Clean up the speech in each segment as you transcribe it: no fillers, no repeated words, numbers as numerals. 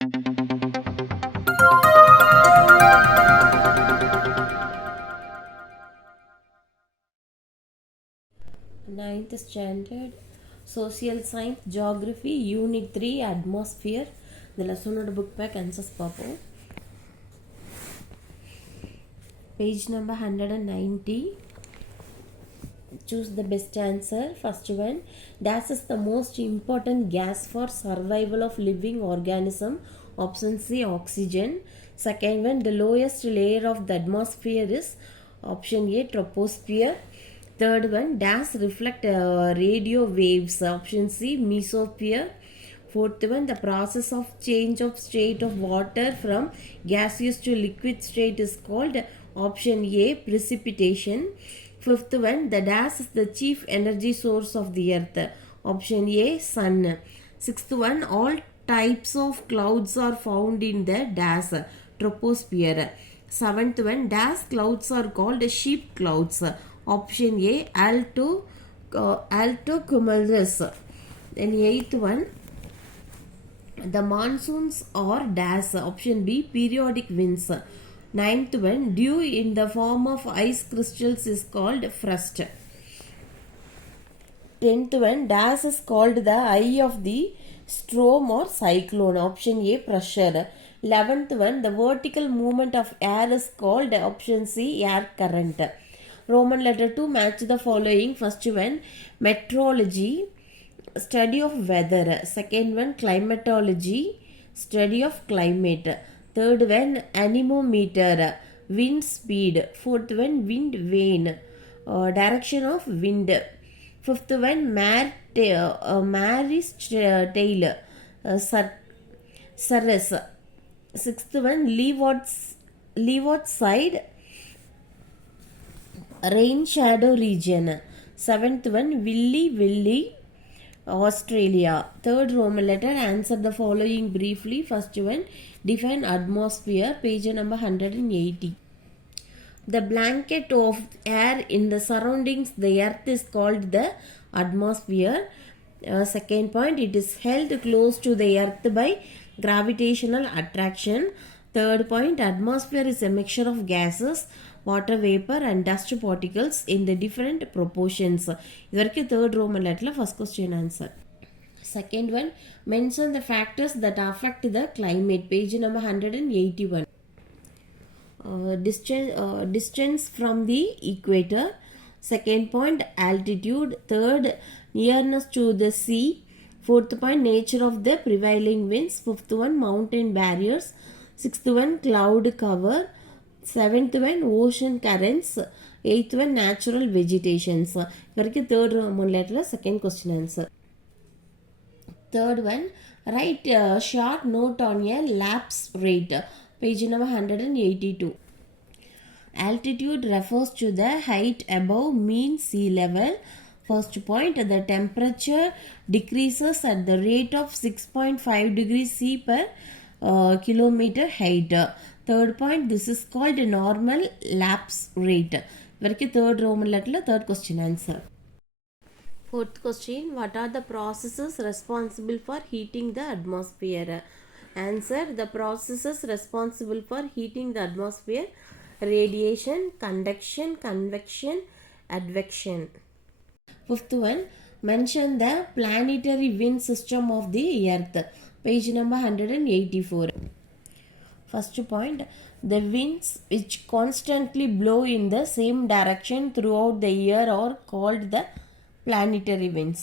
Ninth standard social science geography unit 3 atmosphere the lesson book pack answers papo page number 190. Choose the best answer. First one, gas is the most important gas for survival of living organism. Option C, oxygen. Second one, the lowest layer of the atmosphere is option A, troposphere. Third one, gas reflect radio waves. Option C, mesosphere. Fourth one, the process of change of state of water from gaseous to liquid state is called option A, precipitation. Fifth one, the gas is the chief energy source of the earth. Option A, sun. Sixth one, all types of clouds are found in the dash, troposphere. Seventh one, dash clouds are called sheep clouds. Option A, altocumulus. Then eighth one, the monsoons are dash. Option B, periodic winds. Ninth one, dew in the form of ice crystals is called frost. Tenth one, dash is called the eye of the storm or cyclone. Option A, pressure. 11th one, the vertical movement of air is called option C, air current. Roman letter 2, match the following. First one, meteorology, study of weather. Second one, climatology, study of climate. Third one, anemometer, wind speed. Fourth one, wind vane, direction of wind. Fifth one, mare's tail, cirrus. Sixth one, leeward side, rain shadow region. Seventh one, willy, Australia. Third Roman letter, answer the following briefly. First one, define atmosphere, page number 180. The blanket of air in the surroundings the earth is called the atmosphere. Second point, it is held close to the earth by gravitational attraction. Third point, atmosphere is a mixture of gases, water vapor and dust particles in the different proportions. இதற்கு third Roman letter first question answer. Second one, mention the factors that affect the climate, page number 181. Distance from the equator. Second point, altitude. Third, nearness to the sea. Fourth point, nature of the prevailing winds. Fifth one, mountain barriers. Sixth one, cloud cover. Seventh one, ocean currents. Eighth one, natural vegetations. இதற்கு third Roman letter second question answer. Third one, write a short note on a lapse rate, page number 182. Altitude refers to the height above mean sea level. First point, the temperature decreases at the rate of 6.5 degrees C per kilometer height. Third point, this is called a normal lapse rate. Very third Roman letter, third question answer. Fourth question, what are the processes responsible for heating the atmosphere? Answer, the processes responsible for heating the atmosphere: radiation, conduction, convection, advection. Fifth one, mention the planetary wind system of the earth, page number 184. First point, the winds which constantly blow in the same direction throughout the year are called the planetary winds.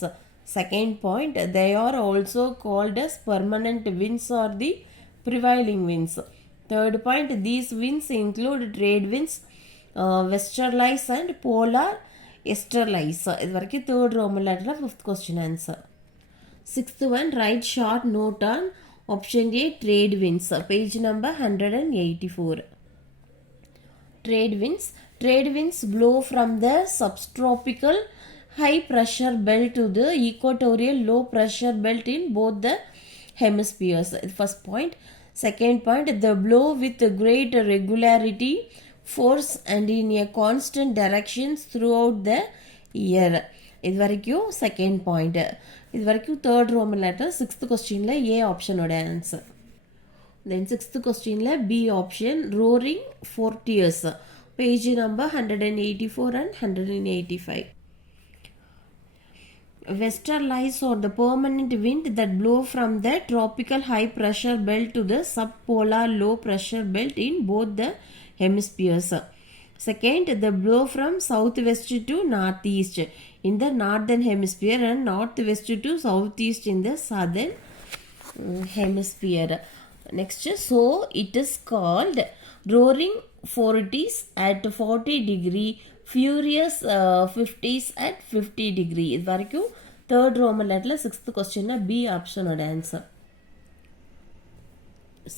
Second point, they are also called as permanent winds or the prevailing winds. Third point, these winds include trade winds, westerlies and polar easterlies. இது வரைக்கும் third Roman letter fifth question answer. Sixth one, write short note on option A, trade winds, page number 184. Trade winds blow from the subtropical high pressure belt to the equatorial low pressure belt in both the hemispheres. First point. Second point, they blow with great regularity, force and in a constant directions throughout the year. இது வரைக்கும் second point. இது வரைக்கும் third Roman letter sixth questionல A option ஓட answer. Then sixth question la B option, roaring 40 years. Page number 184 and 185. Westerlies or the permanent wind that blow from the tropical high pressure belt to the subpolar low pressure belt in both the hemispheres. Second, the blow from southwest to northeast in the northern hemisphere and northwest to southeast in the southern hemisphere. Next, so it is called roaring 40s at 40 degree, furious 50s at 50 degree. இது வரைக்கும் third Roman letter sixth question B option oda answer.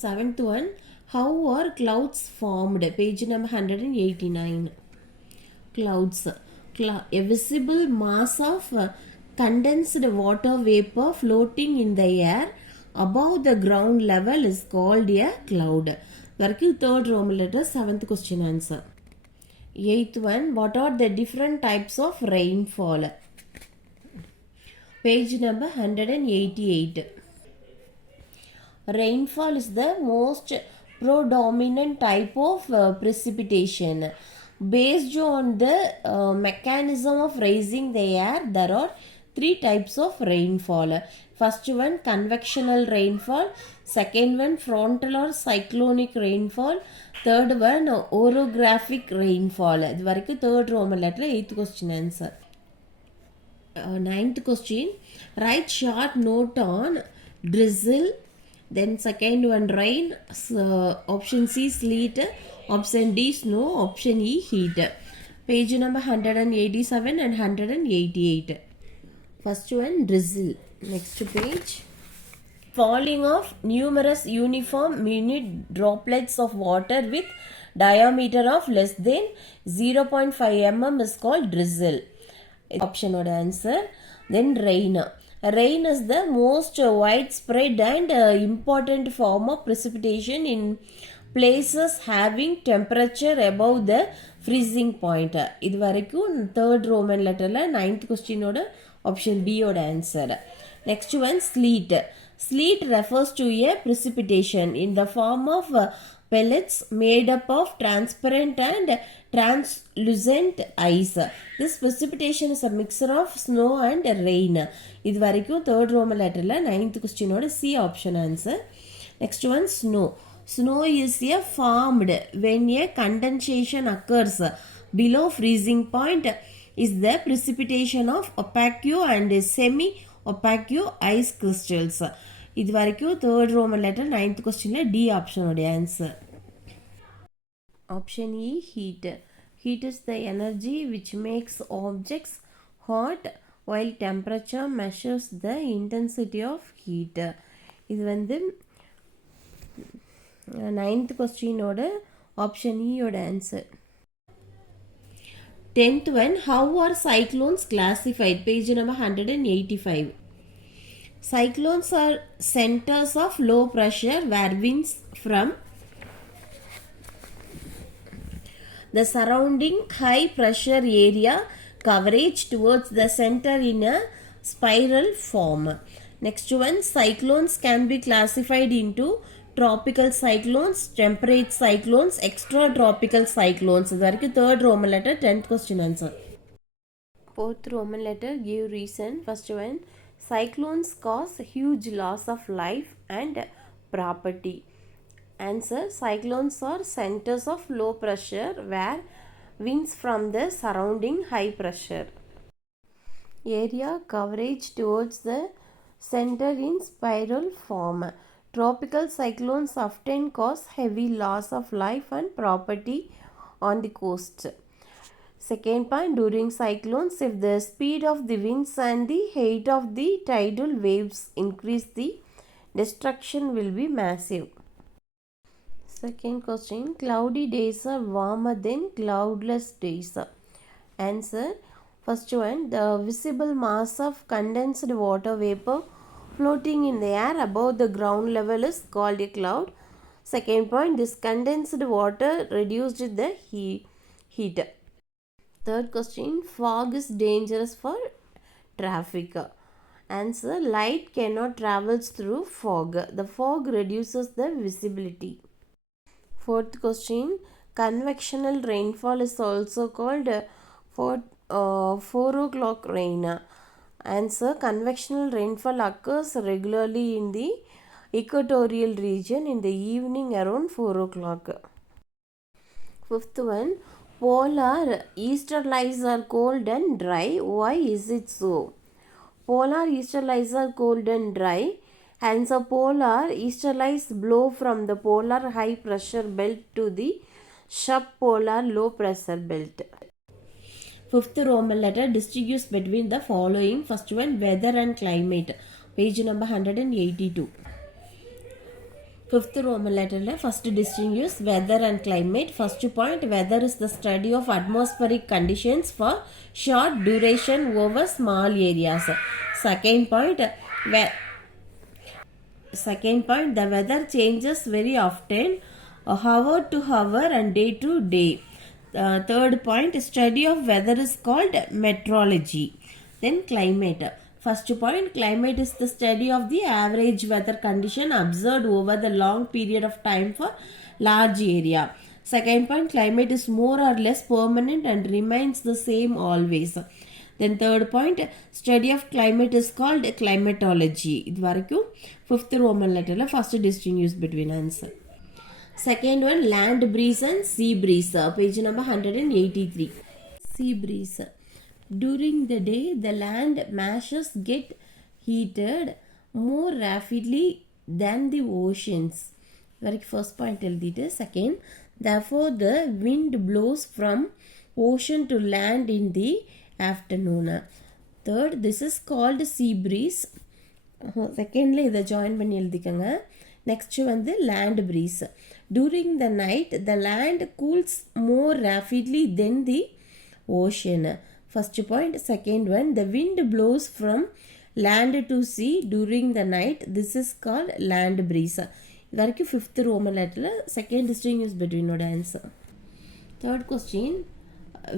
Seventh one, how are clouds formed? Page number 189. Clouds, a visible mass of condensed water vapor floating in the air above the ground level is called a cloud. Third Roman letter, seventh question answer. Eighth one, what are the different types of rainfall? Page number 188. Rainfall is the most predominant type of precipitation. Based on the mechanism of raising the air, there are three types of rainfall. First one, convectional rainfall. Second one, frontal or cyclonic rainfall. Third one, orographic rainfall. இது வரைக்கும் third Roman letter, eighth question answer. Ninth question, write short note on drizzle. Then second one, rain. Option C, sleet. Option D, snow. Option E, heat. Page number 187 and 188. First one, drizzle. Next page. Falling of numerous uniform minute droplets of water with diameter of less than 0.5 mm is called drizzle. Option or answer. Then rain. Rain is the most widespread and important form of precipitation in places having temperature above the freezing point. இது வரைக்கும் third Roman letterல ninth question ஓட option B ஓட answer. Next one, sleet. Sleet refers to a precipitation in the form of pellets made up of transparent and translucent ice. This precipitation is a mixture of snow and rain. இது வரைக்கும் third Roman letterல ninth question ஓட C option answer. Next one, snow. Snow is formed when a condensation occurs below freezing point. Is the precipitation of opaque and semi-opaque ice crystals. இது வரைக்கும் third Roman letter ninth questionல D option ஓட answer. Option E, heat. Heat is the energy which makes objects hot while temperature measures the intensity of heat. இது வந்து ninth question ஓட option E ஓட answer. 10th one, how are cyclones classified? Page number 185. Cyclones are centers of low pressure where winds from the surrounding high pressure area coverage towards the center in a spiral form. Next one, cyclones can be classified into tropical cyclones, temperate cyclones, extratropical cyclones. இது வரைக்கும் third Roman letter 10th question answer. Fourth Roman letter, give reason. First one, cyclones cause huge loss of life and property. Answer, cyclones are centers of low pressure where winds from the surrounding high pressure area coverage towards the center in spiral form. Tropical cyclones often cause heavy loss of life and property on the coast. Second point, during cyclones, if the speed of the winds and the height of the tidal waves increase, the destruction will be massive. Second question, cloudy days are warmer than cloudless days. Answer, first one, the visible mass of condensed water vapor floating in the air above the ground level is called a cloud. Second point, this condensed water reduced the heat. Third question, fog is dangerous for traffic. Answer, light cannot travel through fog. The fog reduces the visibility. Fourth question, convectional rainfall is also called 4 o'clock rain. Answer, convectional rainfall occurs regularly in the equatorial region in the evening around 4 o'clock. Fifth one, polar easterlights are cold and dry. Why is it so? Polar easterlights are cold and dry. Hence, polar easterlights blow from the polar high pressure belt to the subpolar low pressure belt. Fifth Roman letter distinguishes between the following. First one, weather and climate. Page number 182. Fifth Roman letter first distinguishes weather and climate. First point, weather is the study of atmospheric conditions for short duration over small areas. Second point, the weather changes very often, hour to hour and day to day. Third point, study of weather is called meteorology. Then climate. First point, climate is the study of the average weather condition observed over the long period of time for large area. Second point, climate is more or less permanent and remains the same always. Then third point, study of climate is called climatology. இது வரைக்கும் fifth Roman letterல first distinguish between answer. Second one, land breeze and sea breeze. Page number 183. Sea breeze. During the day, the land masses get heated more rapidly than the oceans. Very first point எழுதிட்டு second, therefore the wind blows from ocean to land in the afternoon. Third, this is called sea breeze. Secondly, இதை join பண்ணி எழுதிக்கங்க. Next வந்து land breeze. During the night, the land cools more rapidly than the ocean. First point. Second one, the wind blows from land to sea during the night. This is called land breeze. இது வரைக்கும் fifth Roman letterல second distinguish between ஓட answer. Third question,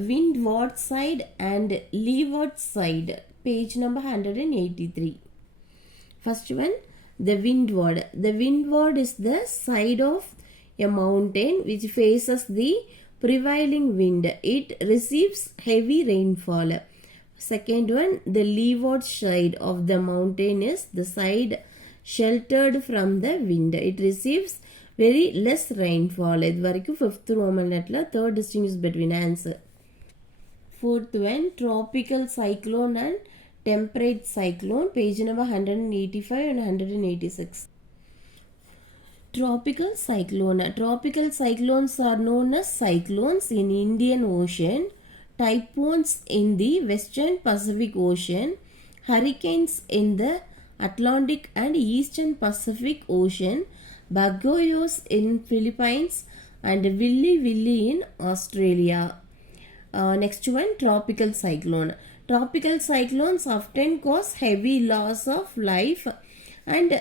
windward side and leeward side. Page number 183. First one, the windward. The windward is the side of a mountain which faces the prevailing wind. It receives heavy rainfall. Second one, the leeward side of the mountain is the side sheltered from the wind. It receives very less rainfall. இது வரைக்கும் fifth Roman letterல third distinguish between answer. Fourth one, tropical cyclone and temperate cyclone. Page number 185 and 186. Tropical cyclone. Tropical cyclones are known as cyclones in Indian Ocean, typhoons in the Western Pacific Ocean, hurricanes in the Atlantic and Eastern Pacific Ocean, baguyos in Philippines, and willy willy in Australia. Next one, tropical cyclone. Tropical cyclones often cause heavy loss of life and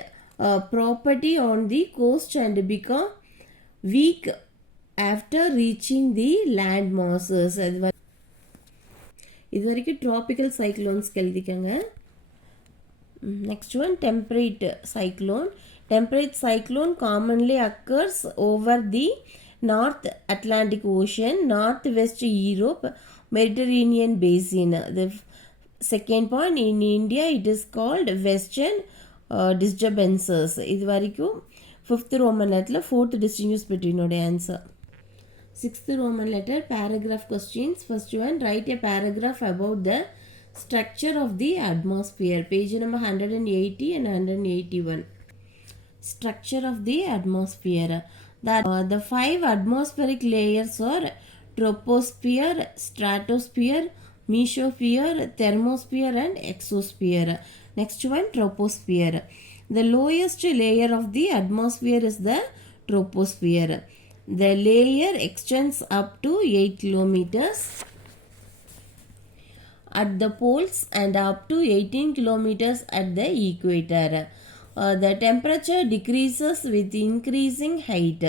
property on the coast and become weak after reaching the land masses. இது வரைக்கும் tropical cyclones எழுதிக்கங்க. Next one, temperate cyclone. Temperate cyclone commonly occurs over the North Atlantic Ocean, Northwest Europe, Mediterranean basin. The second point, in India it is called western disturbances. இது வரைக்கும் fifth Roman letterல fourth distinguish between ஓட answer. Sixth Roman letter, paragraph questions. First one, write a paragraph about the structure of the atmosphere. Page number 180 and 181. Structure of the atmosphere. The five atmospheric layers are troposphere, stratosphere, mesosphere, thermosphere and exosphere. Next one, troposphere. The lowest layer of the atmosphere is the troposphere. The layer extends up to 8 kilometers at the poles and up to 18 kilometers at the equator. The temperature decreases with increasing height.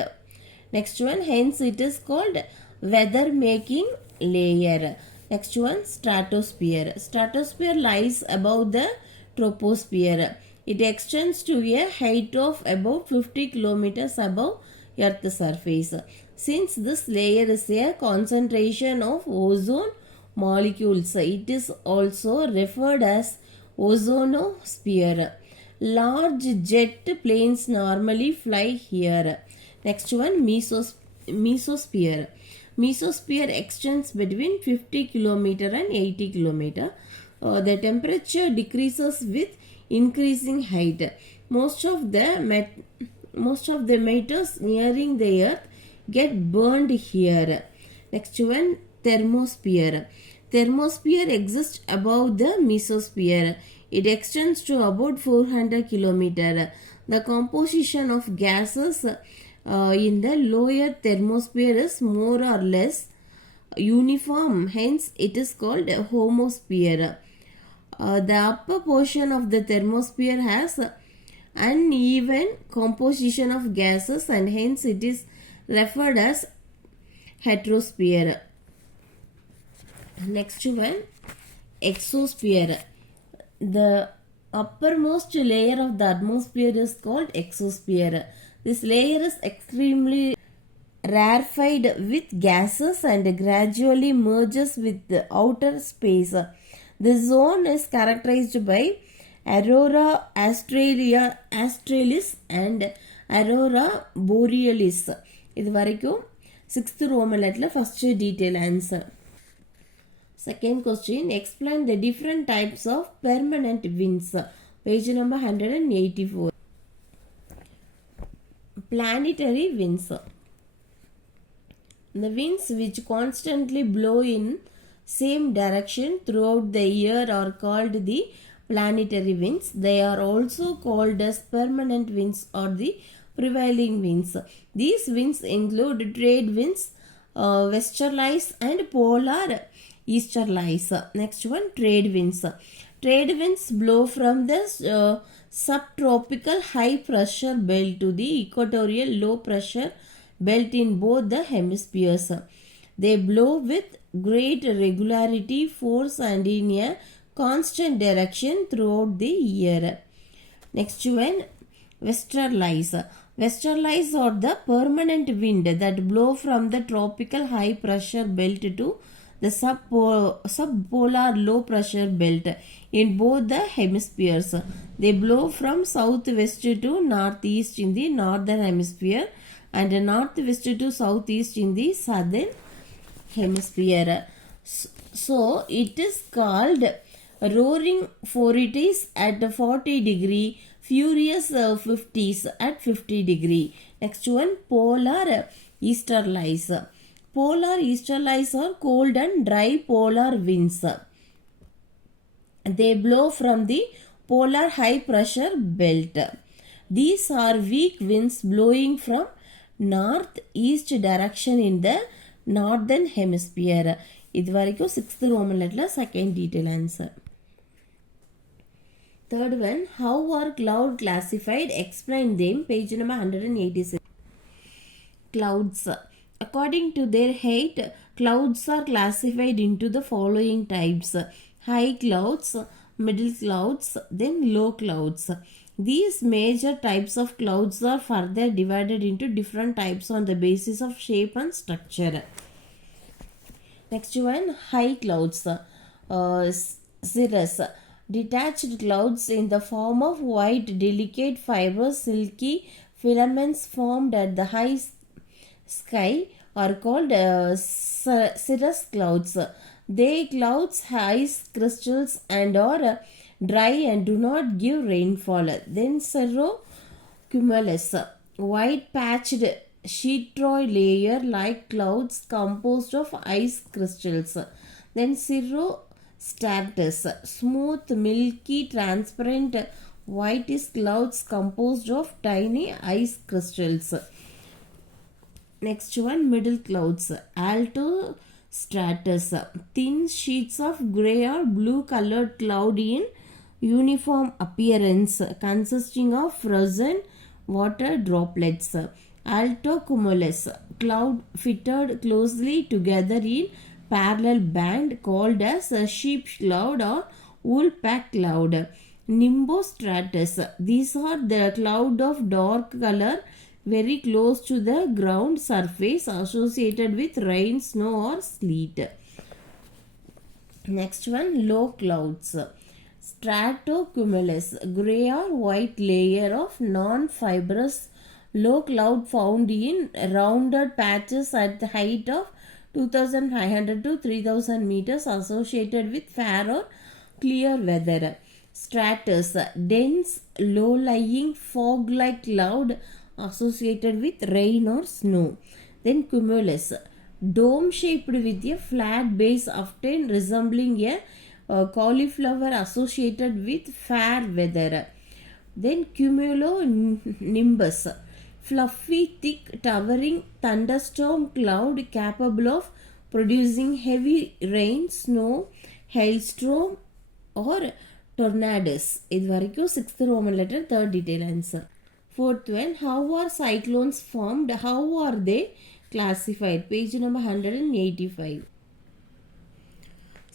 Next one, hence it is called weather making layer. Next one, stratosphere. Stratosphere lies above the troposphere. It extends to a height of about 50 kilometers above Earth's surface. Since this layer is a concentration of ozone molecules, it is also referred as ozonosphere. Large jet planes normally fly here. Next one, mesosphere. Mesosphere extends between 50 kilometer and 80 kilometer. The temperature decreases with increasing height. Most of the matters nearing the earth get burned here. Next one, thermosphere. Thermosphere exists above the mesosphere. It extends to about 400 kilometer. The composition of gases in the lower thermosphere is more or less uniform, hence it is called a homosphere. The upper portion of the thermosphere has uneven composition of gases and hence it is referred as heterosphere. Next one, exosphere. The uppermost layer of the atmosphere is called exosphere. This layer is extremely rarefied with gases and gradually merges with the outer space. This zone is characterized by Aurora australis and Aurora borealis. இது வரைக்கும் 6th Roman letter first detail answer. Second question, explain the different types of permanent winds. Page number 184. Planetary winds. The winds which constantly blow in same direction throughout the year are called the planetary winds. They are also called as permanent winds or the prevailing winds. These winds include trade winds, westerlies and polar easterlies. Next one, trade winds. Trade winds blow from the subtropical high pressure belt to the equatorial low pressure belt in both the hemispheres. They blow with great regularity, force and in a constant direction throughout the year. Next one, westerlies. Westerlies are the permanent wind that blow from the tropical high pressure belt to the subpolar low pressure belt in both the hemispheres. They blow from southwest to northeast in the northern hemisphere and northwest to southeast in the southern hemisphere. So it is called roaring 40s at 40 degree, furious 50s at 50 degree. Next one, polar easterlies. Polar easterlies are cold and dry polar winds. They blow from the polar high pressure belt. These are weak winds blowing from northeast direction in the northern hemisphere. இது வரைக்கும் 6th Roman letter second detail answer. Third one, how are cloud classified? Explain them. Page number 186. Clouds. According to their height, clouds are classified into the following types: high clouds, middle clouds, then low clouds. These major types of clouds are further divided into different types on the basis of shape and structure. Next one, high clouds. Cirrus. Detached clouds in the form of white, delicate fibrous, silky filaments formed at the high sky are called cirrus clouds. They clouds ice crystals and are dry and do not give rainfall. Then cirrocumulus, white patched sheetroid layer like clouds composed of ice crystals. Then cirrostratus, smooth, milky, transparent whitish clouds composed of tiny ice crystals. Next one, middle clouds. Altostratus, thin sheets of grey or blue colored cloud in uniform appearance consisting of frozen water droplets. Altocumulus, cloud fitted closely together in parallel band called as a sheep cloud or woolpack cloud. nimbostratus. These are the cloud of dark color very close to the ground surface associated with rain, snow or sleet. Next one, low clouds. Stratocumulus, gray or white layer of non-fibrous low cloud found in rounded patches at the height of 2500 to 3000 meters associated with fair or clear weather. Stratus, dense low-lying fog-like cloud associated with rain or snow. Then cumulus, dome shaped with a flat base often resembling a cauliflower associated with fair weather. Then cumulonimbus, fluffy, thick, towering thunderstorm cloud capable of producing heavy rain, snow, hailstorm or tornadoes. இது வரைக்கும் 6th Roman letter, 3rd detail answer. 4th one, how are cyclones formed? How are they classified? Page number 185.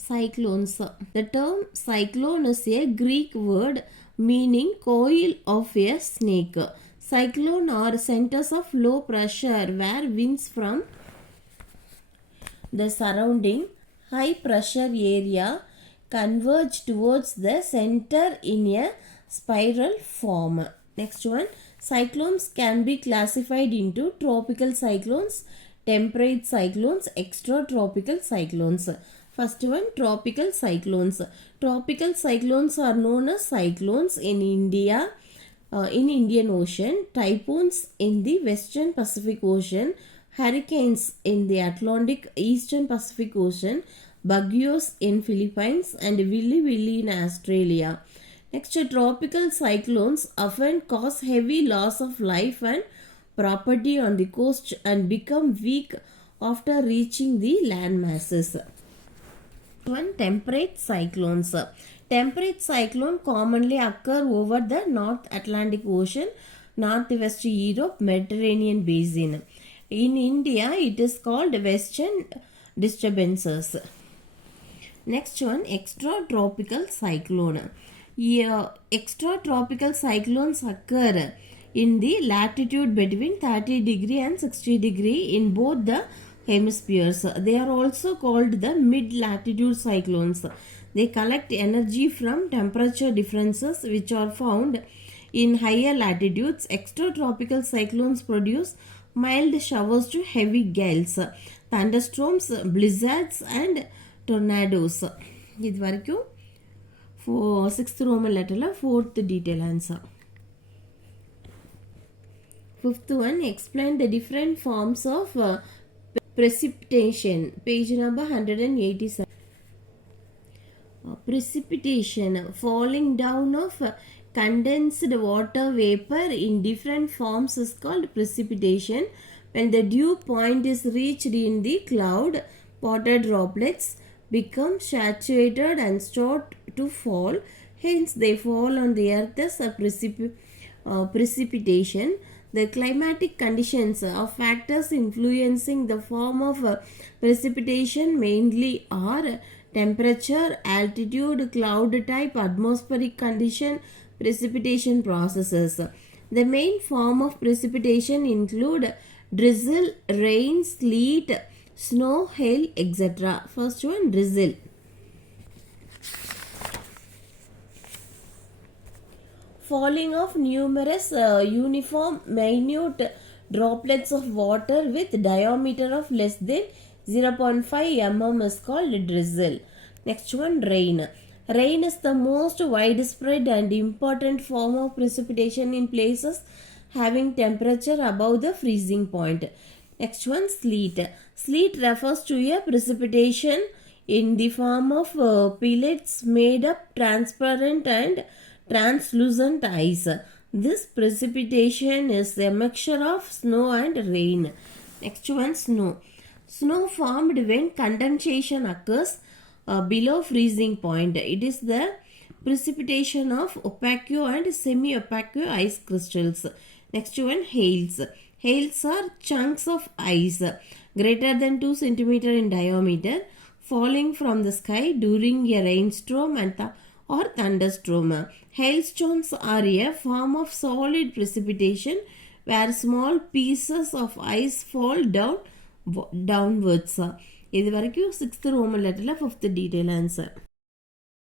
Cyclones. The term cyclone is a Greek word meaning coil of a snake. Cyclone are centers of low pressure where winds from the surrounding high pressure area converge towards the center in a spiral form. Next one, cyclones can be classified into tropical cyclones, temperate cyclones, extratropical cyclones. First one, tropical cyclones. Tropical cyclones are known as cyclones in India, in Indian Ocean, typhoons in the Western Pacific Ocean, hurricanes in the Atlantic Eastern Pacific Ocean, bagyos in Philippines and willy willy in Australia. Next, tropical cyclones often cause heavy loss of life and property on the coast and become weak after reaching the land masses. One, temperate cyclones. Temperate cyclone commonly occur over the North Atlantic Ocean, Northwest Europe, Mediterranean basin. In India, it is called western disturbances. Next one, extratropical cyclone. Extratropical cyclones occur in the latitude between 30 degree and 60 degree in both the hemispheres. They are also called the mid-latitude cyclones. They collect energy from temperature differences which are found in higher latitudes. Extratropical cyclones produce mild showers to heavy gales, thunderstorms, blizzards and tornadoes. இது வரைக்கும் 6th Roman letter, 4th detail answer. 5th one, explain the different forms of precipitation. Page number 187. Precipitation, falling down of condensed water vapor in different forms is called precipitation. When the dew point is reached in the cloud, water droplets become saturated and start to fall. Hence, they fall on the earth as a precipitation. The climatic conditions are factors influencing the form of precipitation mainly are temperature, altitude, cloud type, atmospheric condition, precipitation processes. The main form of precipitation include drizzle, rain, sleet, snow, hail, etc. First one, drizzle. Falling of numerous uniform minute droplets of water with diameter of less than 0.5 mm is called drizzle. Next one, rain. Rain is the most widespread and important form of precipitation in places having temperature above the freezing point. Next one, sleet. Sleet refers to a precipitation in the form of pellets made up transparent and translucent ice. This precipitation is a mixture of snow and rain. Next one, snow. Snow formed when condensation occurs below freezing point. It is the precipitation of opaque and semi-opaque ice crystals. Next one, hails. Hails are chunks of ice greater than 2 cm in diameter falling from the sky during a rainstorm and or thunderstorm. Hailstones are a form of solid precipitation where small pieces of ice fall downwards. இது வரைக்கும் 6th Roman letterல 5th detail answer.